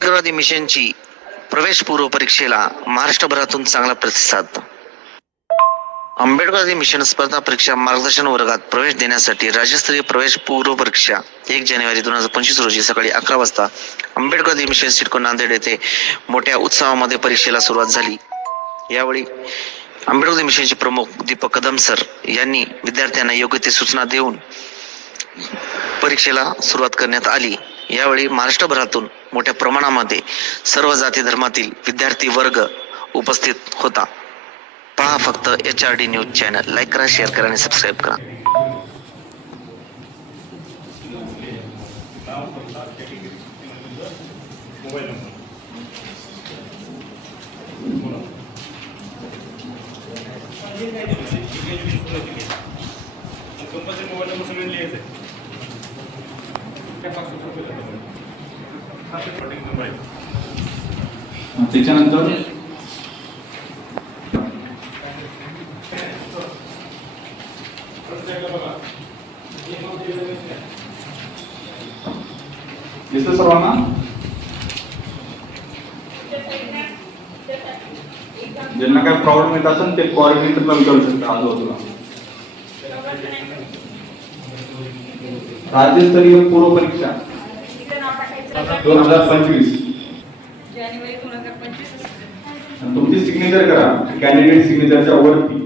राष्ट्रवादी मिशनची प्रवेशपूर्व परीक्षेला महाराष्ट्रभरातून चांगला प्रतिसाद. आंबेडकरवादी मिशन स्पर्धा परीक्षा मार्गदर्शन वर्गात प्रवेश देण्यासाठी राज्यस्तरीय प्रवेश पूर्व परीक्षा एक जानेवारी दोन हजार पंचवीस रोजी सकाळी अकरा वाजता आंबेडकरवादी मिशन सिडको नांदेड येथे मोठ्या उत्सवामध्ये परीक्षेला सुरुवात झाली. यावेळी आंबेडकरवादी मिशनचे प्रमुख दीपक कदम सर यांनी विद्यार्थ्यांना योग्य ते सूचना देऊन परीक्षेला सुरुवात करण्यात आली. यावेळी महाराष्ट्रभरातून मोठ्या प्रमाणामध्ये सर्व जाती धर्मातील विद्यार्थी वर्ग उपस्थित होता. पहा फक्त H R D news channel like करा शेअर करा आणि सबस्क्राईब करा. कंपल्सरी मोबाईल नंबर सगळ्यांनी लिहायचं आहे. त्याच्यानंतर? दिसतं सर्वांना? ज्यांना काय प्रॉब्लेम येत असेल ते कोऑर्डिनेटरला विचारू शकता आजूबाजूला. राज्यस्तरीय पूर्व परीक्षा दोन हजार पंचवीस. तुमची सिग्नेचर करा. कॅन्डिडेट सिग्नेचरच्या वरती.